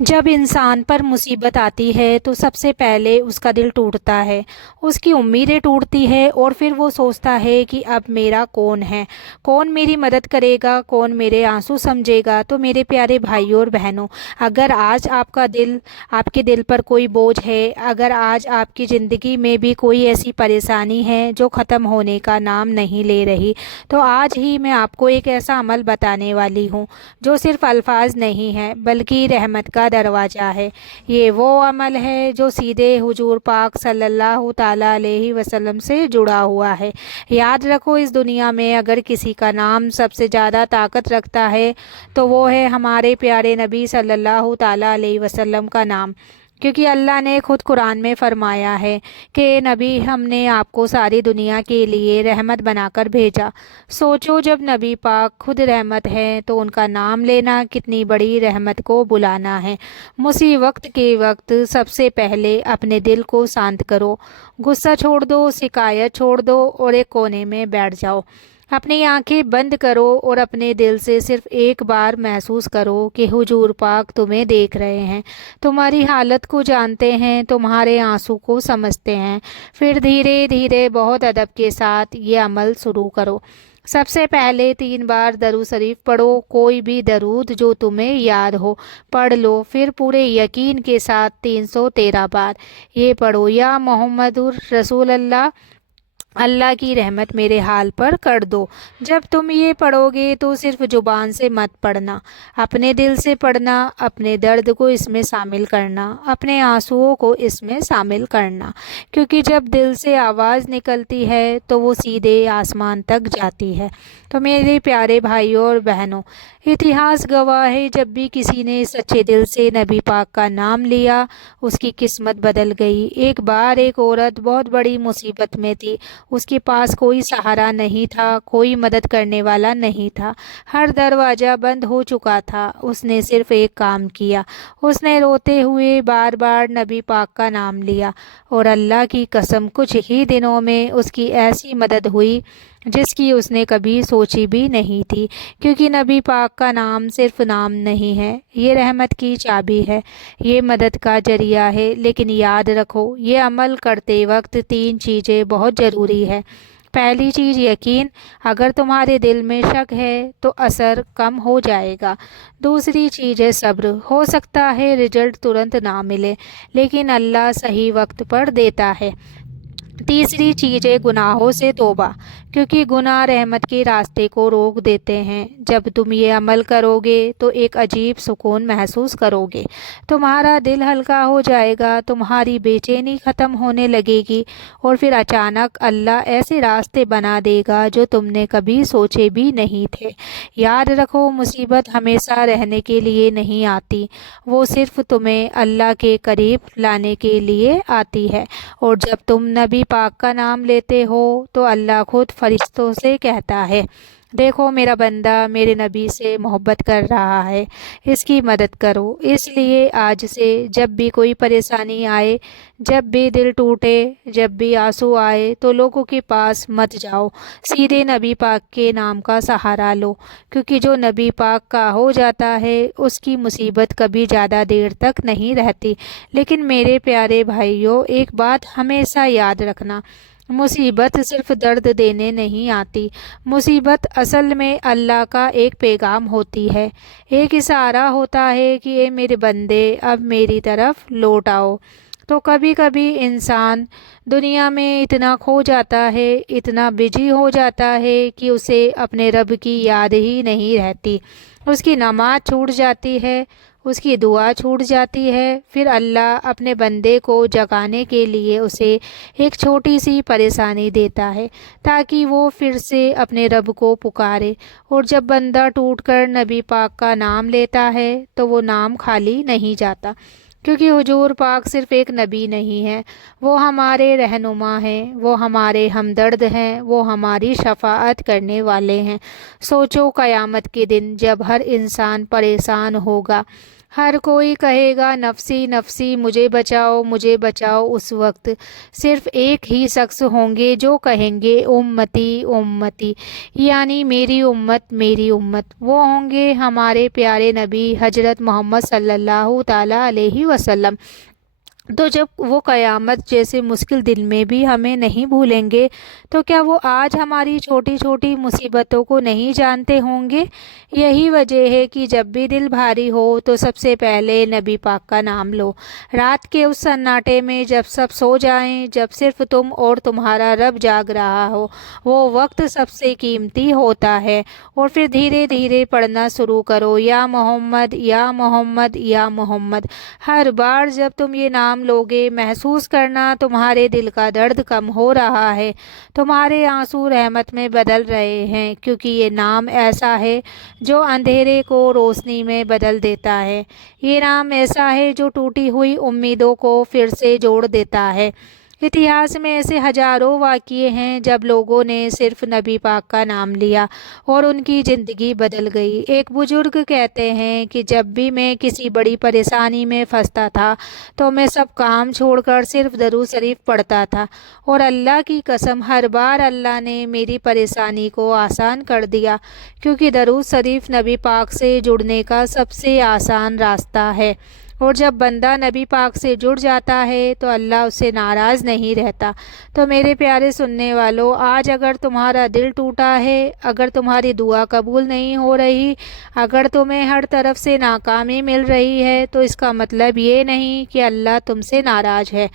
جب انسان پر مصیبت آتی ہے تو سب سے پہلے اس کا دل ٹوٹتا ہے، اس کی امیدیں ٹوٹتی ہے اور پھر وہ سوچتا ہے کہ اب میرا کون ہے، کون میری مدد کرے گا، کون میرے آنسو سمجھے گا۔ تو میرے پیارے بھائیوں اور بہنوں، اگر آج آپ کے دل پر کوئی بوجھ ہے، اگر آج آپ کی زندگی میں بھی کوئی ایسی پریشانی ہے جو ختم ہونے کا نام نہیں لے رہی، تو آج ہی میں آپ کو ایک ایسا عمل بتانے والی ہوں جو صرف الفاظ نہیں ہے بلکہ رحمت کا دروازہ ہے۔ یہ وہ عمل ہے جو سیدھے حضور پاک صلی اللہ تعالیٰ علیہ وسلم سے جڑا ہوا ہے۔ یاد رکھو، اس دنیا میں اگر کسی کا نام سب سے زیادہ طاقت رکھتا ہے تو وہ ہے ہمارے پیارے نبی صلی اللہ تعالیٰ علیہ وسلم کا نام، کیونکہ اللہ نے خود قرآن میں فرمایا ہے کہ نبی، ہم نے آپ کو ساری دنیا کے لیے رحمت بنا کر بھیجا۔ سوچو، جب نبی پاک خود رحمت ہے تو ان کا نام لینا کتنی بڑی رحمت کو بلانا ہے۔ مصیبت وقت کے وقت سب سے پہلے اپنے دل کو شانت کرو، غصہ چھوڑ دو، شکایت چھوڑ دو اور ایک کونے میں بیٹھ جاؤ۔ اپنی آنکھیں بند کرو اور اپنے دل سے صرف ایک بار محسوس کرو کہ حضور پاک تمہیں دیکھ رہے ہیں، تمہاری حالت کو جانتے ہیں، تمہارے آنسو کو سمجھتے ہیں۔ پھر دھیرے دھیرے بہت ادب کے ساتھ یہ عمل شروع کرو۔ سب سے پہلے 3 بار درود شریف پڑھو، کوئی بھی درود جو تمہیں یاد ہو پڑھ لو۔ پھر پورے یقین کے ساتھ 313 بار یہ پڑھو، یا محمد رسول اللہ، اللہ کی رحمت میرے حال پر کر دو۔ جب تم یہ پڑھو گے تو صرف زبان سے مت پڑھنا، اپنے دل سے پڑھنا، اپنے درد کو اس میں شامل کرنا، اپنے آنسوؤں کو اس میں شامل کرنا، کیونکہ جب دل سے آواز نکلتی ہے تو وہ سیدھے آسمان تک جاتی ہے۔ تو میرے پیارے بھائیوں اور بہنوں، اتہاس گواہ ہے، جب بھی کسی نے سچے دل سے نبی پاک کا نام لیا، اس کی قسمت بدل گئی۔ ایک بار ایک عورت بہت بڑی مصیبت میں تھی، اس کے پاس کوئی سہارا نہیں تھا، کوئی مدد کرنے والا نہیں تھا، ہر دروازہ بند ہو چکا تھا۔ اس نے صرف ایک کام کیا، اس نے روتے ہوئے بار بار نبی پاک کا نام لیا، اور اللہ کی قسم کچھ ہی دنوں میں اس کی ایسی مدد ہوئی جس کی اس نے کبھی سوچی بھی نہیں تھی، کیونکہ نبی پاک کا نام صرف نام نہیں ہے، یہ رحمت کی چابی ہے، یہ مدد کا ذریعہ ہے۔ لیکن یاد رکھو، یہ عمل کرتے وقت 3 چیزیں بہت ضروری ہے۔ پہلی چیز یقین، اگر تمہارے دل میں شک ہے تو اثر کم ہو جائے گا۔ دوسری چیز ہے صبر، ہو سکتا ہے رزلٹ ترنت نہ ملے لیکن اللہ صحیح وقت پر دیتا ہے۔ تیسری چیز ہے گناہوں سے توبہ، کیونکہ گناہ رحمت کے راستے کو روک دیتے ہیں۔ جب تم یہ عمل کرو گے تو ایک عجیب سکون محسوس کرو گے، تمہارا دل ہلکا ہو جائے گا، تمہاری بے چینی ختم ہونے لگے گی، اور پھر اچانک اللہ ایسے راستے بنا دے گا جو تم نے کبھی سوچے بھی نہیں تھے۔ یاد رکھو، مصیبت ہمیشہ رہنے کے لیے نہیں آتی، وہ صرف تمہیں اللہ کے قریب لانے کے لیے آتی ہے۔ اور جب تم نبی پاک کا نام لیتے ہو تو اللہ خود فرشتوں سے کہتا ہے، دیکھو میرا بندہ میرے نبی سے محبت کر رہا ہے، اس کی مدد کرو۔ اس لیے آج سے جب بھی کوئی پریشانی آئے، جب بھی دل ٹوٹے، جب بھی آنسو آئے، تو لوگوں کے پاس مت جاؤ، سیدھے نبی پاک کے نام کا سہارا لو، کیونکہ جو نبی پاک کا ہو جاتا ہے اس کی مصیبت کبھی زیادہ دیر تک نہیں رہتی۔ لیکن میرے پیارے بھائیوں، ایک بات ہمیشہ یاد رکھنا، مصیبت صرف درد دینے نہیں آتی، مصیبت اصل میں اللہ کا ایک پیغام ہوتی ہے، ایک اشارہ ہوتا ہے کہ اے میرے بندے، اب میری طرف لوٹ آؤ۔ تو کبھی کبھی انسان دنیا میں اتنا کھو جاتا ہے، اتنا بزی ہو جاتا ہے کہ اسے اپنے رب کی یاد ہی نہیں رہتی، اس کی نماز چھوٹ جاتی ہے، اس کی دعا چھوٹ جاتی ہے۔ پھر اللہ اپنے بندے کو جگانے کے لیے اسے ایک چھوٹی سی پریشانی دیتا ہے تاکہ وہ پھر سے اپنے رب کو پکارے۔ اور جب بندہ ٹوٹ کر نبی پاک کا نام لیتا ہے تو وہ نام خالی نہیں جاتا، کیونکہ حضور پاک صرف ایک نبی نہیں ہے، وہ ہمارے رہنما ہیں، وہ ہمارے ہمدرد ہیں، وہ ہماری شفاعت کرنے والے ہیں۔ سوچو، قیامت کے دن جب ہر انسان پریشان ہوگا، ہر کوئی کہے گا نفسی نفسی، مجھے بچاؤ، اس وقت صرف ایک ہی شخص ہوں گے جو کہیں گے امتی امتی، یعنی میری امت۔ وہ ہوں گے ہمارے پیارے نبی حضرت محمد صلی اللہ تعالی علیہ وسلم۔ تو جب وہ قیامت جیسے مشکل دن میں بھی ہمیں نہیں بھولیں گے، تو کیا وہ آج ہماری چھوٹی چھوٹی مصیبتوں کو نہیں جانتے ہوں گے؟ یہی وجہ ہے کہ جب بھی دل بھاری ہو تو سب سے پہلے نبی پاک کا نام لو۔ رات کے اس سناٹے میں جب سب سو جائیں، جب صرف تم اور تمہارا رب جاگ رہا ہو، وہ وقت سب سے قیمتی ہوتا ہے۔ اور پھر دھیرے دھیرے پڑھنا شروع کرو، یا محمد یا محمد یا محمد۔ ہر بار جب تم یہ نام لوگے، محسوس کرنا تمہارے دل کا درد کم ہو رہا ہے، تمہارے آنسو رحمت میں بدل رہے ہیں، کیونکہ یہ نام ایسا ہے جو اندھیرے کو روشنی میں بدل دیتا ہے۔ یہ نام ایسا ہے جو ٹوٹی ہوئی امیدوں کو پھر سے جوڑ دیتا ہے۔ اتہاس میں ایسے ہزاروں واقعے ہیں جب لوگوں نے صرف نبی پاک کا نام لیا اور ان کی زندگی بدل گئی۔ ایک بزرگ کہتے ہیں کہ جب بھی میں کسی بڑی پریشانی میں پھنستا تھا تو میں سب کام چھوڑ کر صرف درود شریف پڑھتا تھا، اور اللہ کی قسم ہر بار اللہ نے میری پریشانی کو آسان کر دیا، کیونکہ درود شریف نبی پاک سے جڑنے کا سب سے آسان راستہ ہے۔ اور جب بندہ نبی پاک سے جڑ جاتا ہے تو اللہ اس سے ناراض نہیں رہتا۔ تو میرے پیارے سننے والوں، آج اگر تمہارا دل ٹوٹا ہے، اگر تمہاری دعا قبول نہیں ہو رہی، اگر تمہیں ہر طرف سے ناکامی مل رہی ہے، تو اس کا مطلب یہ نہیں کہ اللہ تم سے ناراض ہے،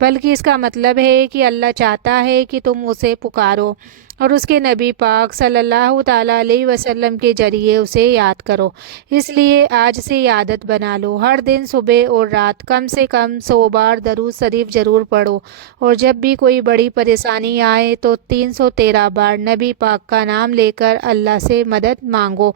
بلکہ اس کا مطلب ہے کہ اللہ چاہتا ہے کہ تم اسے پکارو اور اس کے نبی پاک صلی اللہ تعالیٰ علیہ وسلم کے ذریعے اسے یاد کرو۔ اس لیے آج سے یہ عادت بنا لو، ہر دن صبح اور رات کم سے کم 100 بار درود شریف ضرور پڑھو، اور جب بھی کوئی بڑی پریشانی آئے تو 313 بار نبی پاک کا نام لے کر اللہ سے مدد مانگو۔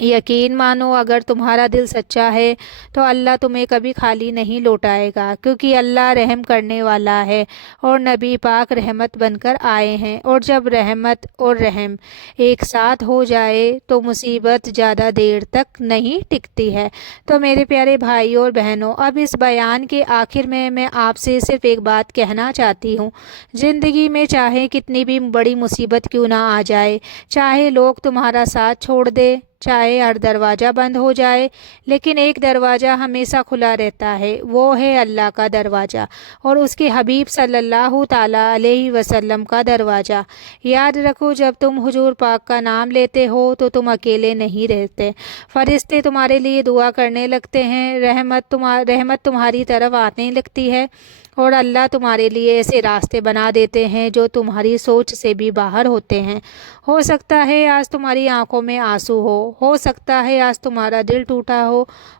یقین مانو، اگر تمہارا دل سچا ہے تو اللہ تمہیں کبھی خالی نہیں لوٹائے گا، کیونکہ اللہ رحم کرنے والا ہے اور نبی پاک رحمت بن کر آئے ہیں۔ اور جب رحمت اور رحم ایک ساتھ ہو جائے تو مصیبت زیادہ دیر تک نہیں ٹکتی ہے۔ تو میرے پیارے بھائیوں اور بہنوں، اب اس بیان کے آخر میں آپ سے صرف ایک بات کہنا چاہتی ہوں۔ زندگی میں چاہے کتنی بھی بڑی مصیبت کیوں نہ آ جائے، چاہے لوگ تمہارا ساتھ چھوڑ دے، چاہے ہر دروازہ بند ہو جائے، لیکن ایک دروازہ ہمیشہ کھلا رہتا ہے، وہ ہے اللہ کا دروازہ اور اس کے حبیب صلی اللہ تعالیٰ علیہ وسلم کا دروازہ۔ یاد رکھو، جب تم حضور پاک کا نام لیتے ہو تو تم اکیلے نہیں رہتے، فرشتے تمہارے لیے دعا کرنے لگتے ہیں، رحمت تمہاری طرف آنے لگتی ہے، اور اللہ تمہارے لیے ایسے راستے بنا دیتے ہیں جو تمہاری سوچ سے بھی باہر ہوتے ہیں۔ ہو سکتا ہے آج تمہاری آنکھوں میں آنسو ہو سکتا ہے آج تمہارا دل ٹوٹا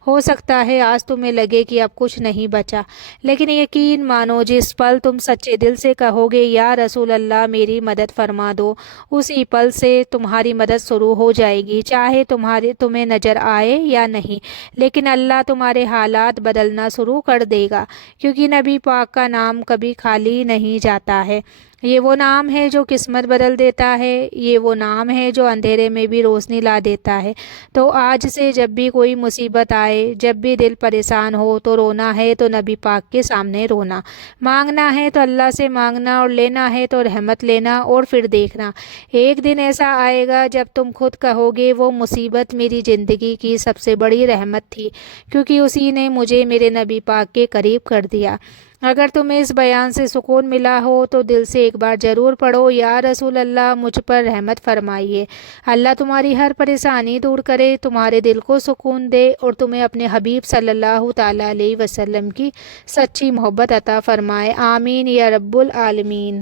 ہو سکتا ہے آج تمہیں لگے کہ اب کچھ نہیں بچا، لیکن یقین مانو، جس پل تم سچے دل سے کہو گے یا رسول اللہ میری مدد فرما دو، اسی پل سے تمہاری مدد شروع ہو جائے گی، چاہے تمہیں نظر آئے یا نہیں، لیکن اللہ تمہارے حالات بدلنا شروع کر دے گا، کیونکہ نبی پاک کا نام کبھی خالی نہیں جاتا ہے۔ یہ وہ نام ہے جو قسمت بدل دیتا ہے، یہ وہ نام ہے جو اندھیرے میں بھی روشنی لا دیتا ہے۔ تو آج سے جب بھی کوئی مصیبت آئے، جب بھی دل پریشان ہو، تو رونا ہے تو نبی پاک کے سامنے رونا، مانگنا ہے تو اللہ سے مانگنا، اور لینا ہے تو رحمت لینا، اور پھر دیکھنا ایک دن ایسا آئے گا جب تم خود کہو گے وہ مصیبت میری زندگی کی سب سے بڑی رحمت تھی، کیونکہ اسی نے مجھے میرے نبی پاک کے قریب کر دیا۔ اگر تمہیں اس بیان سے سکون ملا ہو تو دل سے ایک بار ضرور پڑھو، یا رسول اللہ مجھ پر رحمت فرمائیے۔ اللہ تمہاری ہر پریشانی دور کرے، تمہارے دل کو سکون دے، اور تمہیں اپنے حبیب صلی اللہ تعالیٰ علیہ وسلم کی سچی محبت عطا فرمائے۔ آمین یا رب العالمین۔